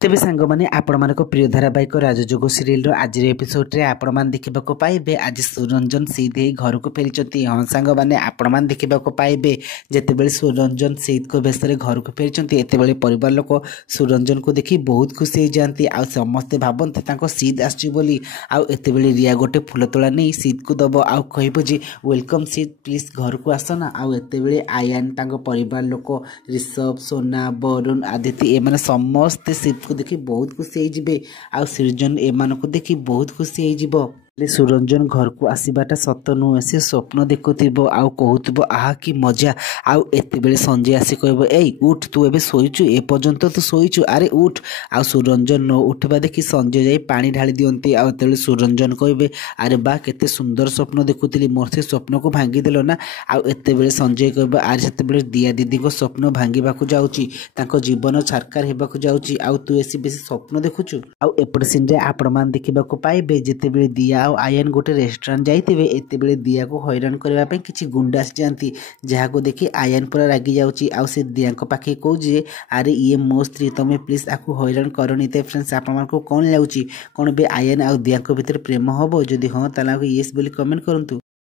तेबे सांग मैंने आपण प्रिय धारावाहिक राजযোଗ सीरियल आज एपिसोड आपण मैंने देखा पाइबे आज सुरंजन सीधे घर को फेरी। हाँ सांग मैंने आपण मैंने देखा पाइबे जितेबाला सुरंजन सीध को बेस घर को फेरी एत परिवार लोक सुरंजन को देखी बहुत खुशी हो जाती आ समस्ते भावती सीध आसुली आते रिया गोटे फुल तोड़ा नहीं सीध को दब आ कह वेलकम सीध प्लीज घर को आसना आते आयान परिवार लोक ऋषभ सोना वरुण आदित्य एम समस्ते सीध को देखी बहुत खुशी हो आ सृजन एम को देखी बहुत खुशी हो। सुरंजन घर को आसवाटा सत नुहे से स्वप्न देखुव आउ कहूब आहा कि मजा आउ एत संजय आसी कह ए उठ तू एबे शोचु एपर्यंत तू शोचु अरे उठ आ सुरंजन न उठवा देखी संजय जाई पानी ढाली दियंती आते सुरंजन कहे अरे बा केते सुंदर स्वप्न देखुली मोर से स्वप्न को भांगीदेल ना आते संजय कह आरे से दिया दीदी को स्वप्न भांगा जाऊँगी जीवन छारकार होगा जाऊँगी आउ तू ऐसी बेसी स्वप्न देखुचु आउट सीन आपण मैंने देखा पाइबे जिते दिया आयन गोटे रेस्टोरेंट जाइए एत दिया को हैरान करने किसी गुंडा आसी जाती जहाँ को देखी आयन पूरा रागी जाऊँगी आउ दिया पाखे कहे अरे ये मो स्त्री तुम प्लीज आपको हैरान करनी। तो फ्रेंड्स आपको कौन लगुच कौन भी आयन आउ दिया भितर प्रेम हम जदि हाँ ताला येस बोली कमेंट करूँ।